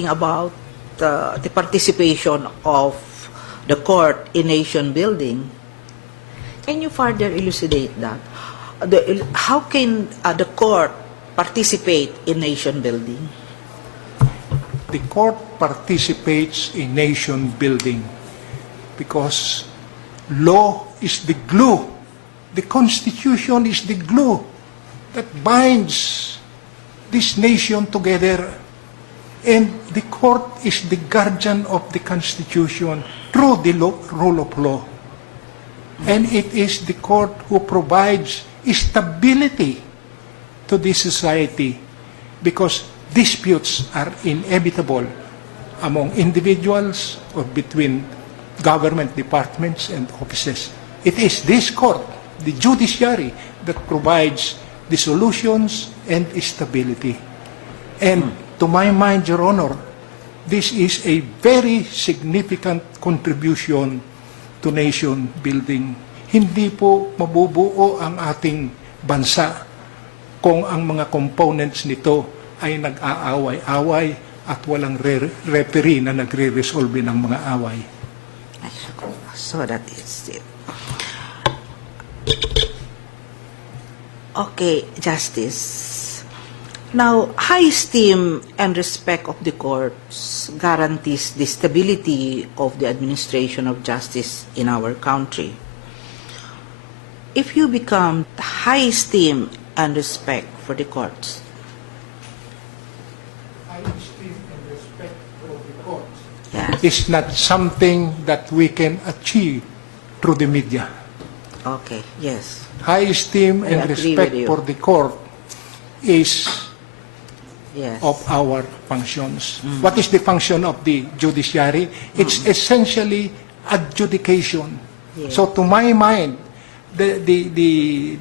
about the participation of the court in nation building. Can you further elucidate that? How can the court participate in nation building? The court participates in nation building because law is the glue. The Constitution is the glue that binds this nation together. And the court is the guardian of the Constitution through the rule of law. And it is the court who provides stability to this society because disputes are inevitable among individuals or between government departments and offices. It is this court, the judiciary, that provides the solutions and stability. And to my mind, Your Honor, this is a very significant contribution to nation building. Hindi po mabubuo ang ating bansa kung ang mga components nito ay nag-aaway-away at walang referee na nagre-resolve ng mga away. So that is it. Okay, Justice. Now, high esteem and respect of the courts guarantees the stability of the administration of justice in our country. If you become high esteem and respect for the courts, High esteem and respect for the courts yes. is not something that we can achieve through the media. Okay, yes. High esteem I and agree respect with you. for the court is Yes. of our functions. What is the function of the judiciary? It's essentially adjudication. Yes. So to my mind, the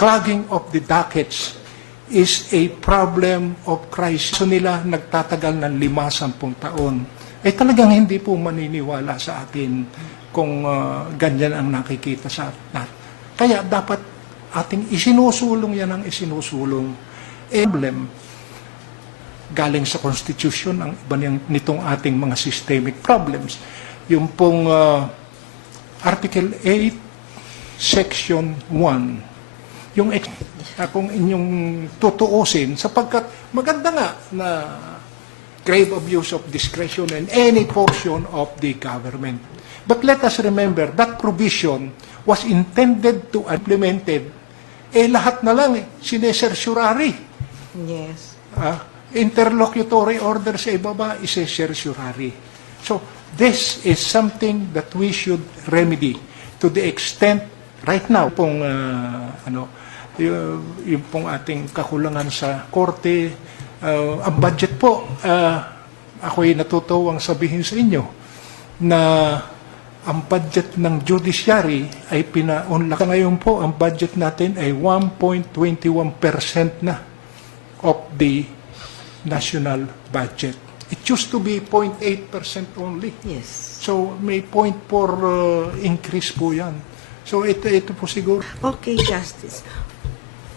clogging of the dockets is a problem of crisis. So nila nagtatagal ng 5-10 taon. Eh talagang hindi po maniniwala sa atin kung ganyan ang nakikita sa atin. Kaya dapat ating isinusulong yan ang isinusulong. Problem galing sa Constitution ang iba nitong ating mga systemic problems. Yung pong Article 8, Section 1, yung kung inyong tutuusin, sapagkat maganda nga na grave abuse of discretion in any portion of the government. But let us remember, that provision was intended to implemented. Lahat na lang sinesersurary. Yes. Interlocutory order sa ibaba is a certiorari. So, this is something that we should remedy to the extent right now pong yung pong ating kakulangan sa korte, ang budget po, ako'y natutuwang sabihin sa inyo na ang budget ng judiciary ay pinaunlak. Ngayon po, ang budget natin ay 1.21% na of the national budget. It used to be 0.8% only. Yes. So may 0.4 increase po yan. So ito po siguro. Okay, Justice.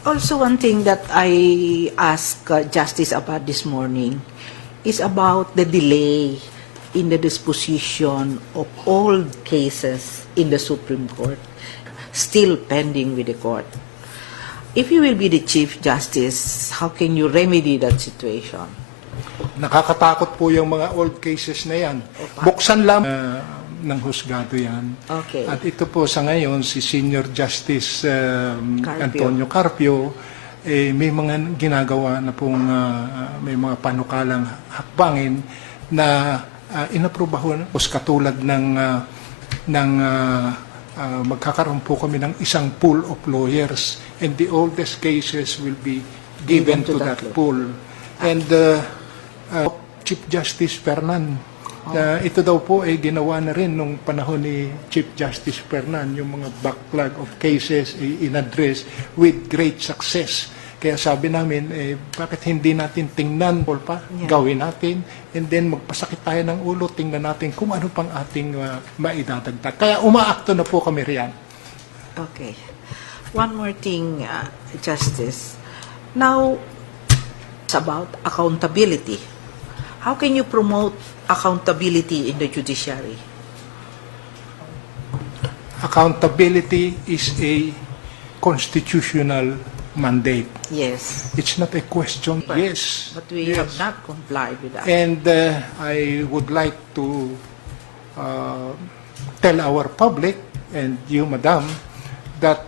Also, one thing that I asked Justice about this morning is about the delay in the disposition of all cases in the Supreme Court, still pending with the court. If you will be the Chief Justice, how can you remedy that situation? Nakakatakot po yung mga old cases na yan. Buksan lang ng husgado yan. Okay. At ito po sa ngayon, si Senior Justice Antonio Carpio, may mga ginagawa na pong may mga panukalang hakbangin na inaprobahan o katulad ng magkakaroon po kami ng isang pool of lawyers and the oldest cases will be given to that pool. And Chief Justice Fernan, ito daw po ay ginawa na rin nung panahon ni Chief Justice Fernan, yung mga backlog of cases in-address with great success. Kaya sabi namin, bakit hindi natin tingnan pa, gawin natin, and then magpasakit tayo ng ulo, tingnan natin kung ano pang ating maidadagdag. Kaya umaakto na po kami riyan. Okay. One more thing, Justice. Now, it's about accountability. How can you promote accountability in the judiciary? Accountability is a constitutional mandate. Yes. It's not a question. But, Yes. But we yes. have not complied with that. And I would like to tell our public and you, Madam, that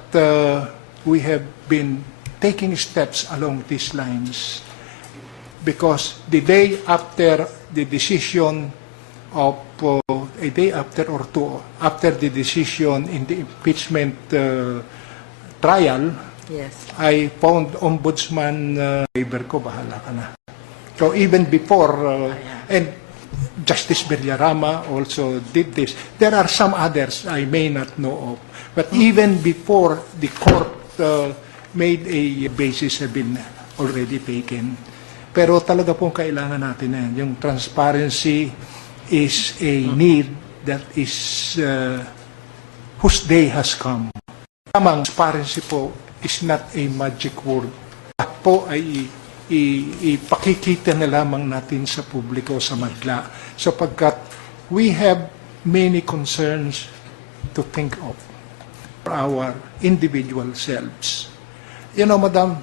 we have been taking steps along these lines because the day after the decision of a day after or two after the decision in the impeachment trial, Yes. I found Ombudsman favor ko, bahala ka na. So even before, and Justice Villarama also did this. There are some others I may not know of. But even before the court made a basis have been already taken. Pero talaga pong kailangan natin na yan. Yung transparency is a need that is whose day has come. Tamang transparency po is not a magic word. Po ay ipakikita na lamang natin sa publiko sa madla sapagkat we have many concerns to think of for our individual selves. You know, Madam,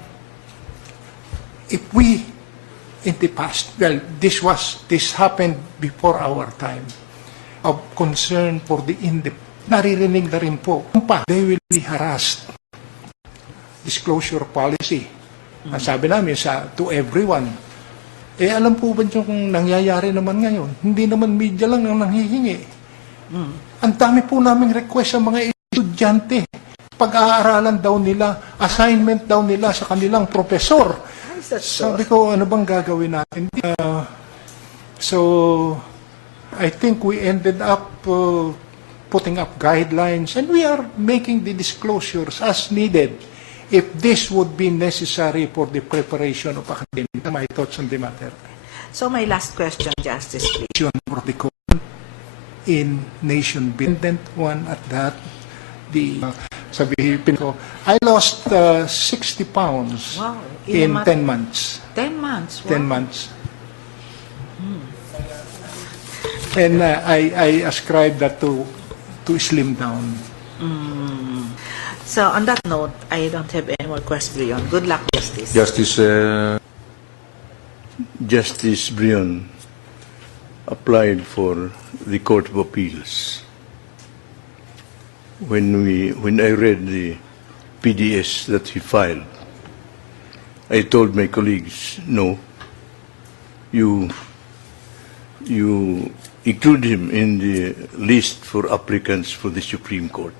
if we in the past, well, this happened before our time of concern for the naririnig na rin po, they will be harassed. Disclosure policy. Sabi namin to everyone. Alam po ba niyo kung nangyayari naman ngayon? Hindi naman media lang ang nanghihingi. Ang dami po naming request sa mga estudyante. Pag-aaralan daw nila, assignment daw nila sa kanilang profesor. Sabi ko, ano bang gagawin natin? So, I think we ended up putting up guidelines and we are making the disclosures as needed if this would be necessary for the preparation of academic. My thoughts on the matter. So my last question, Justice, please. For the court in nation dependent one at that, sabihin ko, I lost 60 pounds in 10 months. 10 months? Wow. 10 months. And I ascribe that to slim down. So on that note, I don't have any more questions, Brion. Good luck, Justice. Justice Brion applied for the Court of Appeals. When I read the PDS that he filed, I told my colleagues, no, you include him in the list for applicants for the Supreme Court.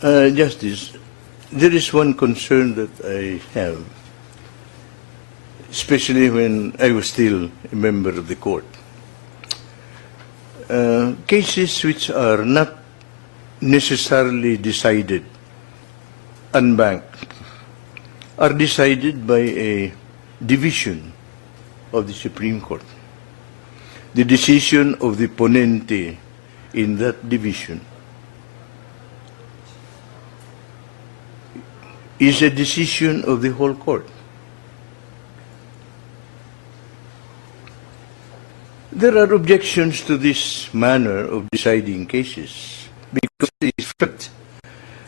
Justice, there is one concern that I have, especially when I was still a member of the court. Cases which are not necessarily decided unbanked are decided by a division of the Supreme Court. The decision of the ponente in that division is a decision of the whole court. There are objections to this manner of deciding cases because it is fact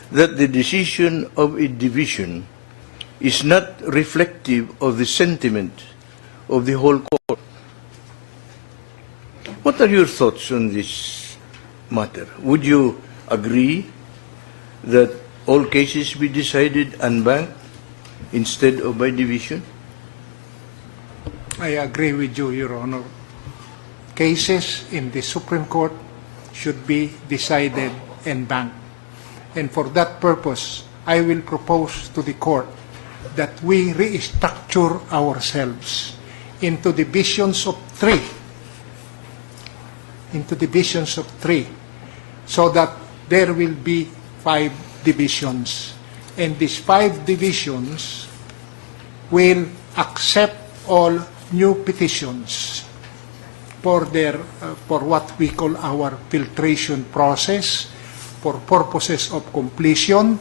that the decision of a division is not reflective of the sentiment of the whole court. What are your thoughts on this matter? Would you agree that all cases be decided unbanked instead of by division? I agree with you, Your Honor. Cases in the Supreme Court should be decided and banked. And for that purpose, I will propose to the court that we restructure ourselves into divisions of three. So that there will be 5 divisions. And these 5 divisions will accept all new petitions for what we call our filtration process, for purposes of completion